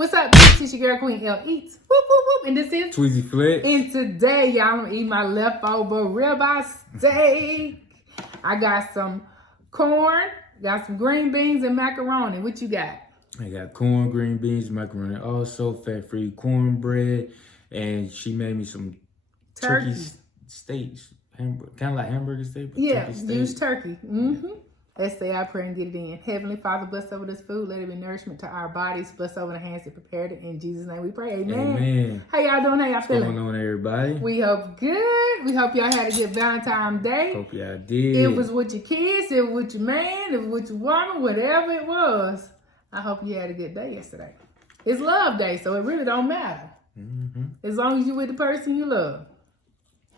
What's up, bitch? It's your girl, Queen L Eats. Whoop, whoop, whoop. And this is Tweezy Flex. And today, y'all, I'm gonna eat my leftover ribeye steak. I got some corn, got some green beans, and macaroni. What you got? I got corn, green beans, macaroni, also fat-free cornbread, and she made me some turkey steaks, kind of like hamburger steak. But yeah, turkey steak. use turkey. Mm-hmm. Let's say I pray and get it in. Heavenly Father, bless over this food. Let it be nourishment to our bodies. Bless over the hands that prepared it. In Jesus' name we pray. Amen. Amen. How y'all doing? How y'all feeling? What's going on, everybody? We hope good. We hope y'all had a good Valentine Day. Hope y'all did. It was with your kids, it was with your man, it was with your woman, whatever it was. I hope you had a good day yesterday. It's love day, so it really don't matter. Mm-hmm. As long as you with the person you love.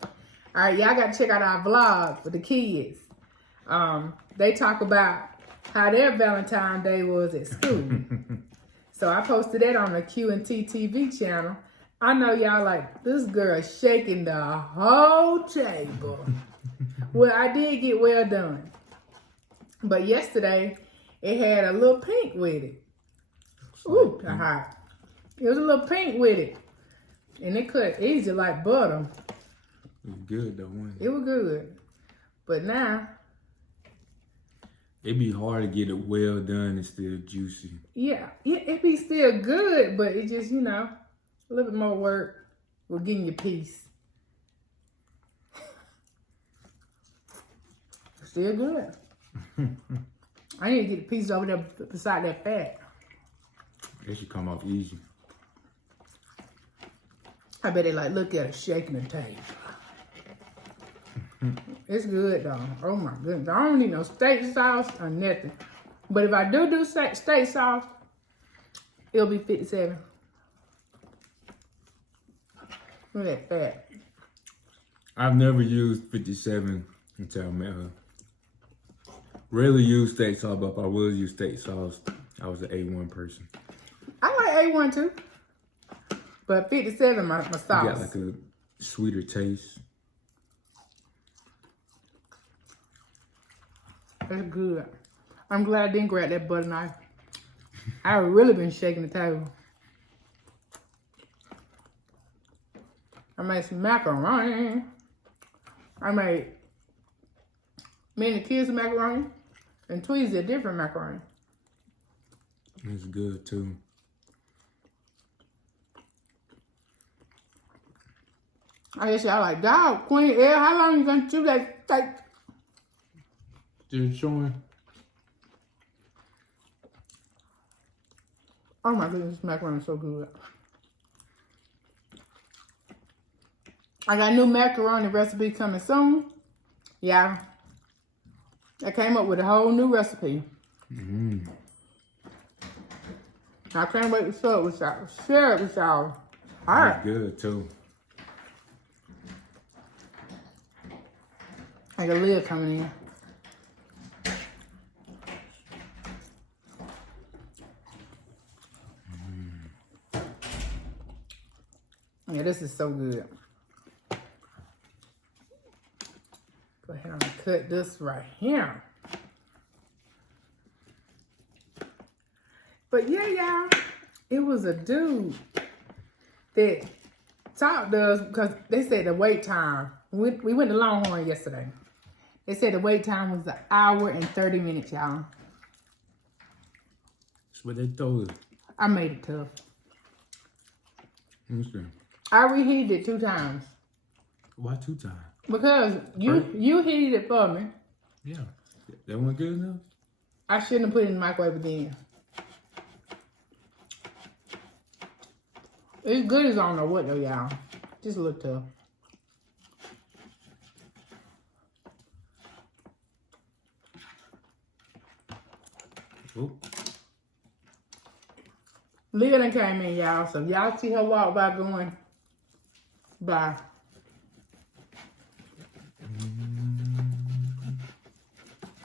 All right, y'all got to check out our vlog for the kids. They talk about how their Valentine Day was at school. So I posted that on the Q&T TV channel. I know y'all like, this girl shaking the whole table. Well, I did get well done. But yesterday, it had a little pink with it. Ooh, hot. It was a little pink with it. And it cut easy like butter. It was good, though, wasn't it? It was good. But now, it'd be hard to get it well done and still juicy. yeah, it be still good, but it just, a little bit more work with getting your piece. Still good. I need to get the pieces over there beside that fat. It should come off easy. I bet they like, look at it, shaking the tape. It's good though. Oh my goodness. I don't need no steak sauce or nothing. But if I do steak sauce, it'll be 57. Look at that fat. I've never used 57 until I met her. Rarely use steak sauce, but if I will use steak sauce, I was an A1 person. I like A1 too. But 57 my sauce. You got like a sweeter taste. That's good. I'm glad I didn't grab that butter knife. I've really been shaking the table. I made some macaroni. I made me and the kids macaroni. And Tweezy a different macaroni. It's good too. I guess y'all like, dog, Queen L, how long you gonna chew that steak? Just showing. Oh my goodness, this macaroni is so good. I got a new macaroni recipe coming soon. Yeah. I came up with a whole new recipe. Mm-hmm. I can't wait to share it with y'all. All right. It's good too. I got a lid coming in. Yeah, this is so good. Go ahead and cut this right here. But yeah, y'all, it was a dude that talked to us because they said the wait time. We went to Longhorn yesterday. They said the wait time was 1 hour and 30 minutes, y'all. That's what they told us. I made it tough. Okay. I reheated it 2 times. Why 2 times? Because you heated it for me. Yeah. That wasn't good enough? I shouldn't have put it in the microwave again. It's good as I don't know what though, y'all. Just a little tough. Oop. Leah done came in, y'all. So y'all see her walk by going by.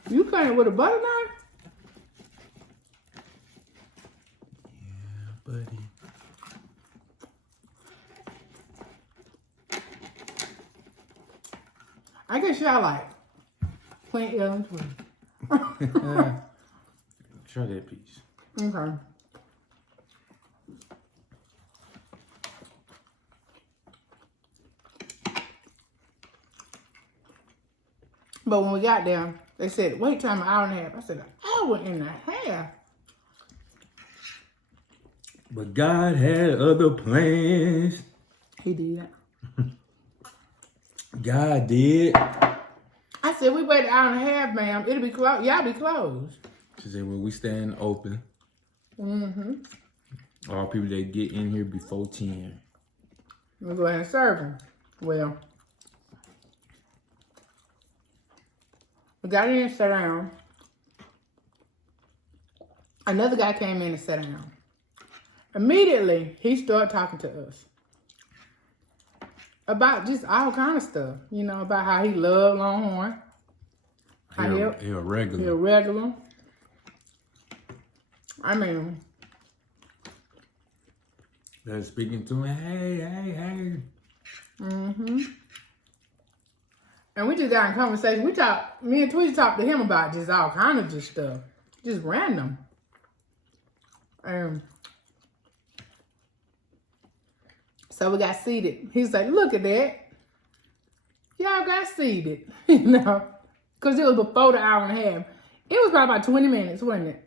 You came with a butter knife? Yeah, buddy. I guess y'all like Queen L and Tweezy. Try that piece. Okay. But when we got there, they said, wait time an hour and a half. I said, an hour and a half? But God had other plans. He did. God did. I said, we wait an hour and a half, ma'am. It'll be closed. Y'all be closed. She said, well, we stand open. Mm-hmm. All people that get in here before 10. We'll go ahead and serve them. Well, we got in and sat down. Another guy came in and sat down. Immediately, he started talking to us about just all kind of stuff. You know, about how he loved Longhorn. He a regular. He a regular. I mean, they're speaking to him, hey. mm-hmm. And we just got in conversation. Me and Tweety talked to him about just all kind of just stuff. Just random. So we got seated. He's like, look at that. Y'all got seated. You know, because it was before the hour and a half. It was probably about 20 minutes, wasn't it?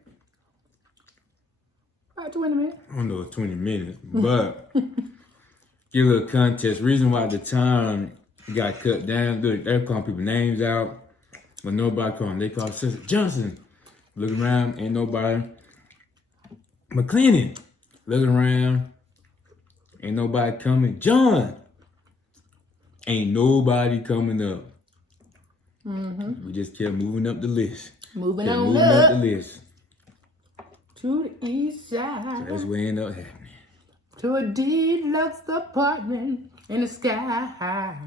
About 20 minutes. I don't know, 20 minutes, but give a little context. Reason why the time got cut down, they're calling people names out, but nobody called them. They called Sister Johnson. Looking around, ain't nobody. McClennan. Looking around, ain't nobody coming. John. Ain't nobody coming up. Mm-hmm. We just kept moving up the list. Moving kept on moving up the list. to the east side. That's what ended up happening. To a deluxe apartment in the sky.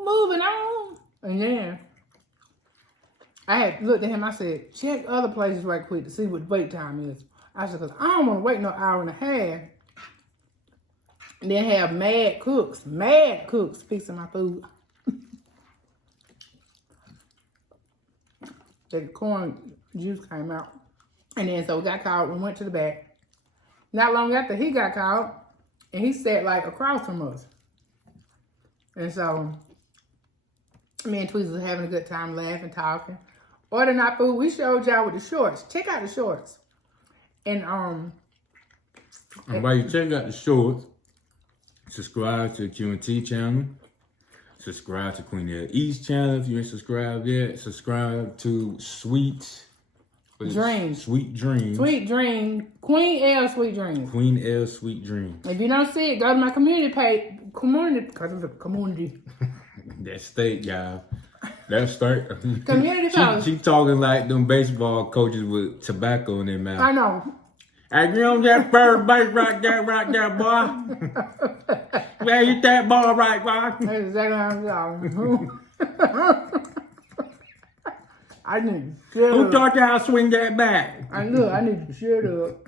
Moving on. And then I had looked at him. I said, check other places right quick to see what wait time is. I said, because I don't want to wait no hour and a half. And then have mad cooks fixing my food. The corn juice came out. And then so we got called and went to the back. Not long after he got called, and he sat like across from us. And so me and Tweety was having a good time, laughing, talking. Ordering our food. We showed y'all with the shorts. Check out the shorts. And while you check out the shorts, subscribe to the Q&T channel. Subscribe to Queen L East channel if you ain't subscribed yet. Subscribe to Sweet Dreams. Queen L Sweet Dreams. Queen L Sweet Dreams. If you don't see it, go to my community page. Community. That state, y'all. That state. Community post. She talking like them baseball coaches with tobacco in their mouth. I know. Hey, you know that first base right there, boy. Yeah, hit that ball right, boy. That's exactly how I'm talking. I need to shut Who up. taught you how to swing that bat? I need to shut up.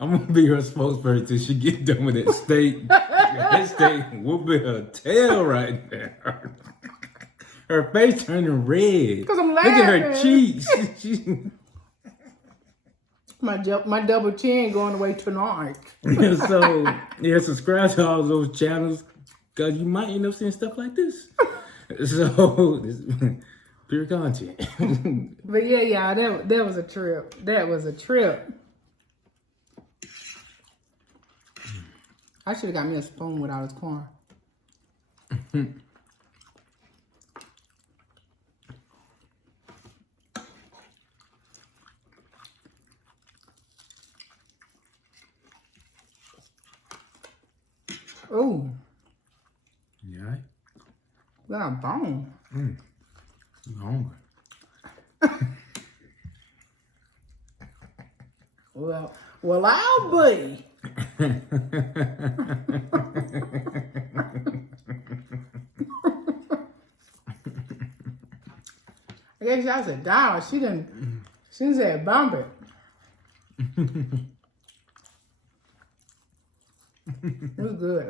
I'm gonna be her spokesperson till she get done with that steak. That steak whooping her tail right there. Her face turning red. Because I'm Look laughing. at her cheeks. My double chin going away tonight. So, yeah, subscribe to all those channels because you might end up seeing stuff like this. So, this pure content. But yeah, that was a trip. That was a trip. I should have got me a spoon with all this corn. Ooh. Yeah. Got a bone. I'm hungry. Well, I'll be. I guess y'all said dog. She didn't say bump it. It was good.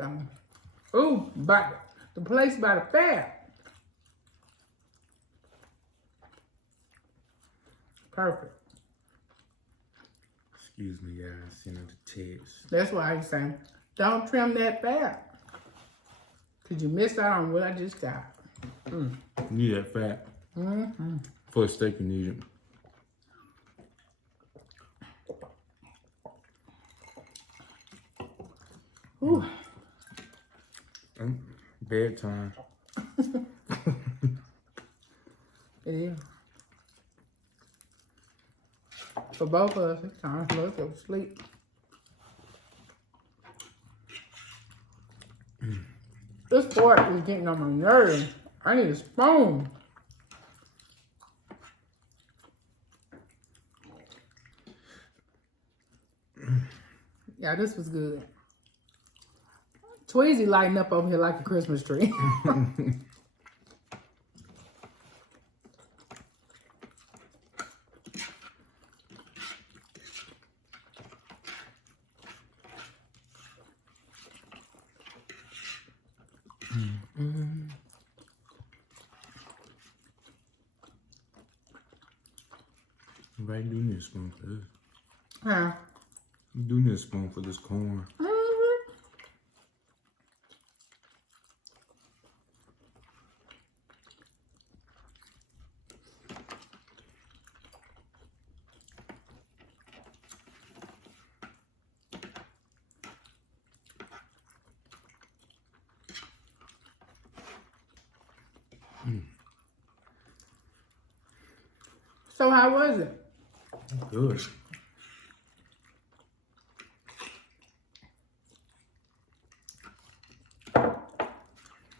Ooh, but the place by the fair. Perfect. Excuse me, guys. Send out the text. That's why I was saying Don't trim that fat. Because you miss out on what I just got. You need that fat. Mm-hmm. For a steak, you need it. Ooh. Bedtime. It is. For both of us, it's time for us to go to sleep. This fork is getting on my nerves. I need a spoon. Yeah, this was good. Tweezy lighting up over here like a Christmas tree. Right, do need a spoon for this. Huh? You do need a spoon for this corn. So how was it? Good.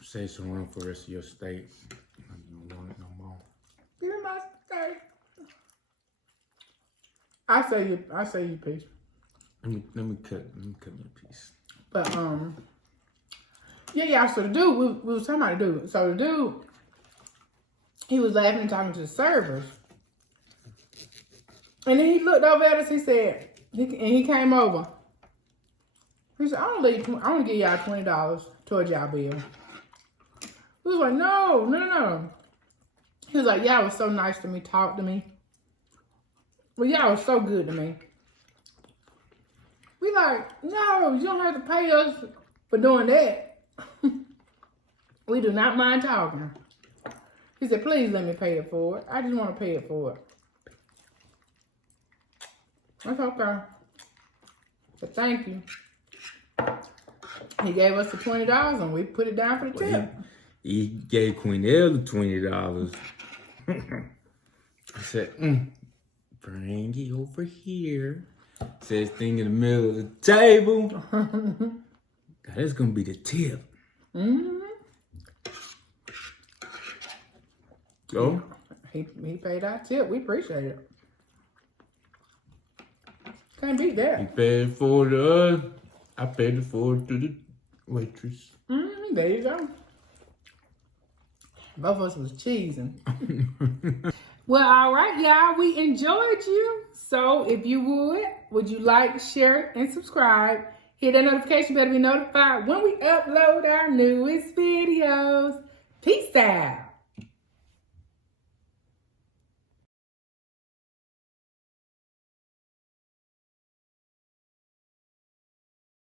Say some room for the rest of your steak. I don't want it no more. Give me my steak. I say you piece. Let me cut me a piece. But yeah. So the dude, we was talking about the dude. So the dude, he was laughing and talking to the servers, and then he looked over at us. He said, he came over. He said, I want to give y'all $20 towards y'all bill. We was like, no. He was like, y'all was so nice to me, talk to me. Well, y'all was so good to me. We like, no, you don't have to pay us for doing that. We do not mind talking. He said, please let me pay it for it. I just want to pay it for it. That's okay. But thank you. He gave us the $20 and we put it down for the tip. He gave Queen L the $20. I said, bring it over here. Says thing in the middle of the table. That's gonna be the tip. So he paid our tip. We appreciate it. Can't beat that. He paid for the I paid it forward to the waitress. There you go. Both of us was cheesing. Well, all right, y'all. We enjoyed you. So if you would you like, share, and subscribe? Hit that notification bell to be notified when we upload our newest videos. Peace out.